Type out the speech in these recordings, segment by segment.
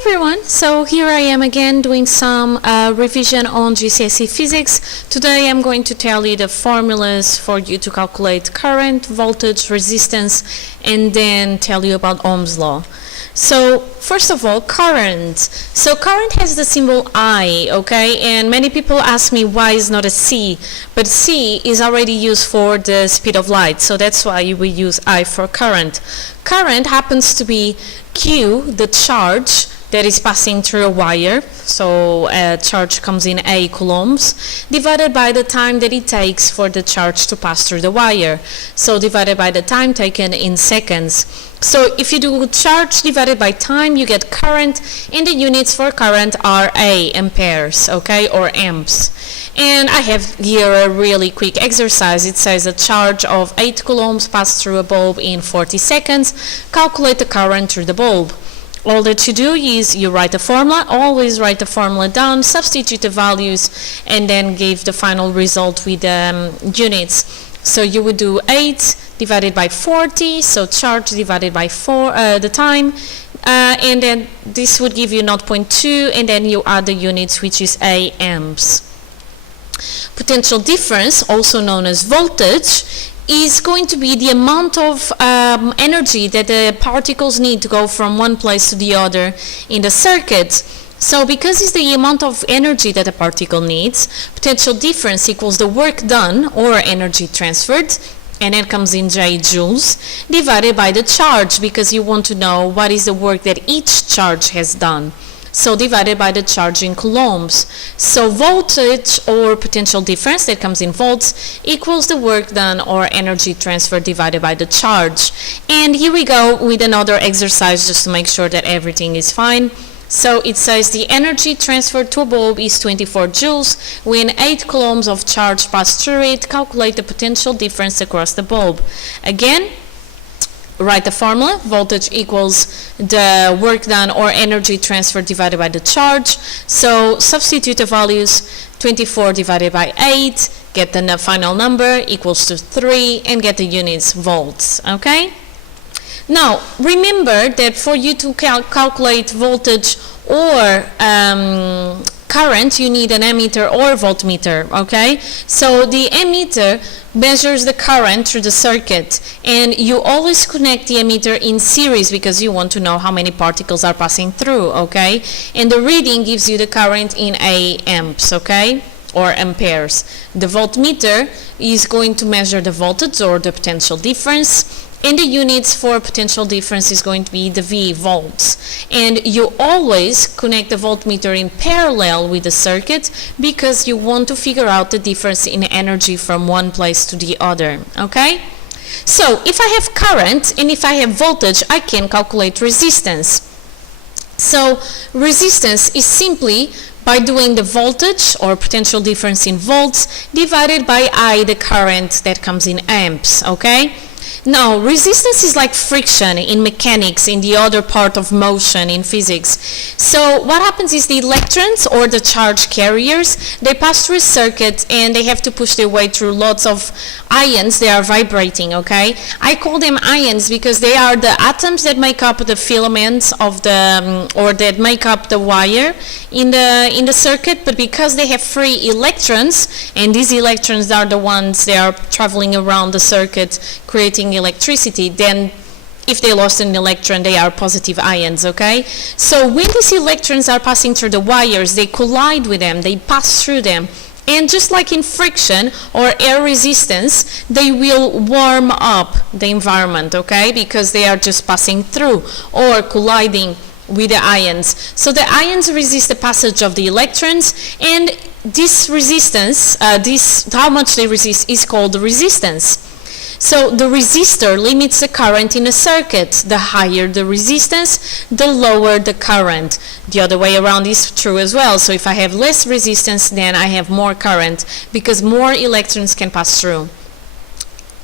everyone, so here I am again doing some revision on GCSE physics. Today I'm going to tell you the formulas for you to calculate current, voltage, resistance, and then tell you about Ohm's law. So first of all, current. So current has the symbol I, okay, and many people ask me why is not a C, but C is already used for the speed of light, so that's why we use I for current. Current happens to be Q, the charge that is passing through a wire, so a charge comes in A coulombs, divided by the time that it takes for the charge to pass through the wire, so divided by the time taken in seconds. So if you do charge divided by time, you get current, and the units for current are amperes, okay, or amps. And I have here a really quick exercise. It says a charge of 8 coulombs passed through a bulb in 40 seconds. Calculate the current through the bulb. All that you do is you write the formula, always write the formula down, substitute the values, and then give the final result with units. So you would do 8 divided by 40, so charge divided by the time, and then this would give you 0.2, and then you add the units, which is A amps. Potential difference, also known as voltage, is going to be the amount of energy that the particles need to go from one place to the other in the circuit. So because it's the amount of energy that a particle needs, potential difference equals the work done or energy transferred, and that comes in J joules, divided by the charge, because you want to know what is the work that each charge has done. So divided by the charge in coulombs. So voltage or potential difference, that comes in volts, equals the work done or energy transfer divided by the charge. And here we go with another exercise just to make sure that everything is fine. So it says the energy transferred to a bulb is 24 joules. When 8 coulombs of charge pass through it, calculate the potential difference across the bulb. Again, write the formula. Voltage equals the work done or energy transfer divided by the charge. So substitute the values, 24 divided by 8, get the final number equals to 3, and get the units volts, okay? Now remember that for you to calculate voltage or current, you need an ammeter or voltmeter, okay? So the ammeter measures the current through the circuit, and you always connect the ammeter in series because you want to know how many particles are passing through, okay? And the reading gives you the current in amps, okay? Or amperes. The voltmeter is going to measure the voltage or the potential difference, and the units for potential difference is going to be the V, volts. And you always connect the voltmeter in parallel with the circuit because you want to figure out the difference in energy from one place to the other, okay? So if I have current and if I have voltage, I can calculate resistance. So resistance is simply by doing the voltage or potential difference in volts divided by I, the current that comes in amps, okay? Now, resistance is like friction in mechanics, in the other part of motion in physics. So what happens is the electrons or the charge carriers, they pass through a circuit and they have to push their way through lots of ions. They are vibrating, okay? I call them ions because they are the atoms that make up the filaments of the, or that make up the wire in the circuit, but because they have free electrons, and these electrons are the ones that are traveling around the circuit creating electricity, then if they lost an electron, they are positive ions, okay? So when these electrons are passing through the wires, they collide with them, they pass through them, and just like in friction or air resistance, they will warm up the environment, okay? Because they are just passing through or colliding with the ions. So the ions resist the passage of the electrons, and this resistance, how much they resist, is called the resistance. So the resistor limits the current in a circuit. The higher the resistance, the lower the current. The other way around is true as well. So if I have less resistance, then I have more current because more electrons can pass through.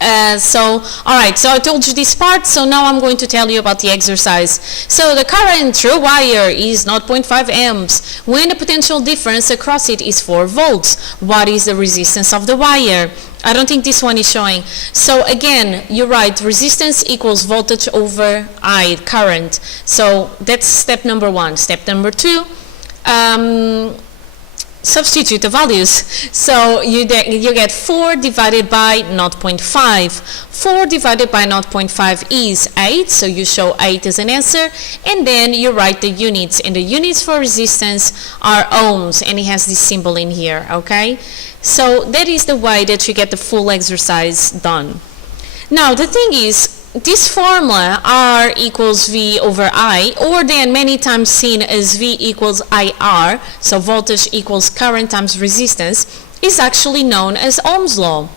Alright, so I told you this part, so now I'm going to tell you about the exercise. So the current through a wire is 0.5 amps when the potential difference across it is 4 volts. What is the resistance of the wire? I don't think this one is showing. So again, you write resistance equals voltage over I, current. So that's step number 1. Step number 2, substitute the values. So you get 4 divided by 0.5. 4 divided by 0.5 is 8, so you show 8 as an answer, and then you write the units, and the units for resistance are ohms, and it has this symbol in here, okay? So that is the way that you get the full exercise done. Now the thing is, this formula R equals V over I, or then many times seen as V equals IR, so voltage equals current times resistance, is actually known as Ohm's law.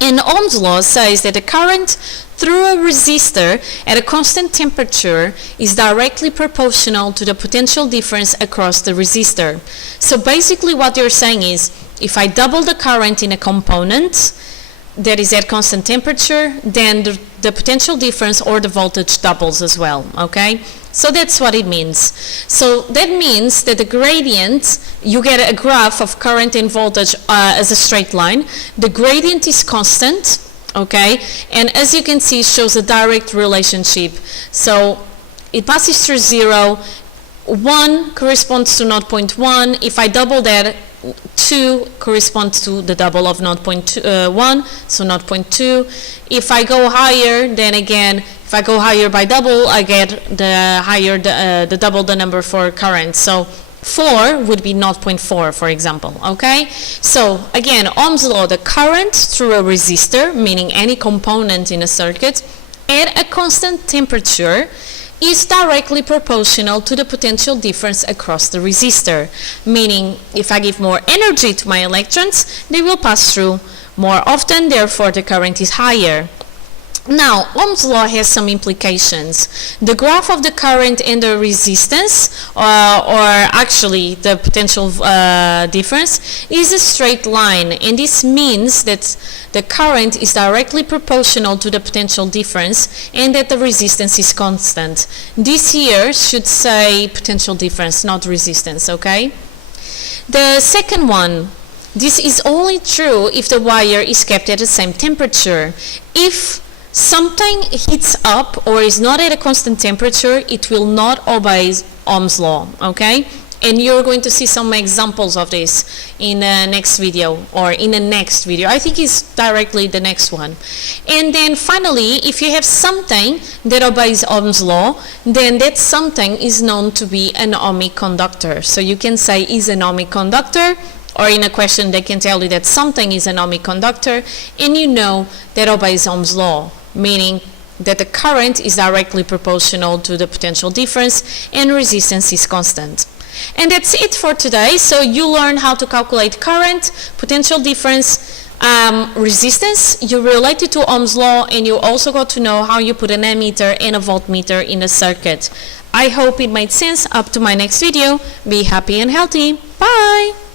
And Ohm's law says that the current through a resistor at a constant temperature is directly proportional to the potential difference across the resistor. So basically what they're saying is, if I double the current in a component that is at constant temperature, then the potential difference or the voltage doubles as well, okay? So that's what it means. So that means that the gradient, you get a graph of current and voltage as a straight line. The gradient is constant, okay? And as you can see, it shows a direct relationship. So it passes through 0, 1 corresponds to 0.1. If I double that, 2 corresponds to the double of 0.1, so 0.2. If I go higher, then again, if I go higher by double, I get the higher, the double the number for current. So 4 would be 0.4, for example, okay? So again, Ohm's law, the current through a resistor, meaning any component in a circuit, at a constant temperature, is directly proportional to the potential difference across the resistor, meaning if I give more energy to my electrons, they will pass through more often, therefore the current is higher. Now, Ohm's law has some implications. The graph of the current and the resistance, or actually the potential difference, is a straight line, and this means that the current is directly proportional to the potential difference and that the resistance is constant. This here should say potential difference, not resistance, okay? The second one, this is only true if the wire is kept at the same temperature. If something heats up or is not at a constant temperature, it will not obey Ohm's law, okay? And you're going to see some examples of this in the next video, or in the next video. I think it's directly the next one. And then finally, if you have something that obeys Ohm's law, then that something is known to be an ohmic conductor. So you can say, is an ohmic conductor? Or in a question, they can tell you that something is an ohmic conductor, and you know that obeys Ohm's law, meaning that the current is directly proportional to the potential difference and resistance is constant. And that's it for today. So you learn how to calculate current, potential difference, resistance, you relate it to Ohm's law, and you also got to know how you put an ammeter and a voltmeter in a circuit. I hope it made sense. Up to my next video. Be happy and healthy. Bye!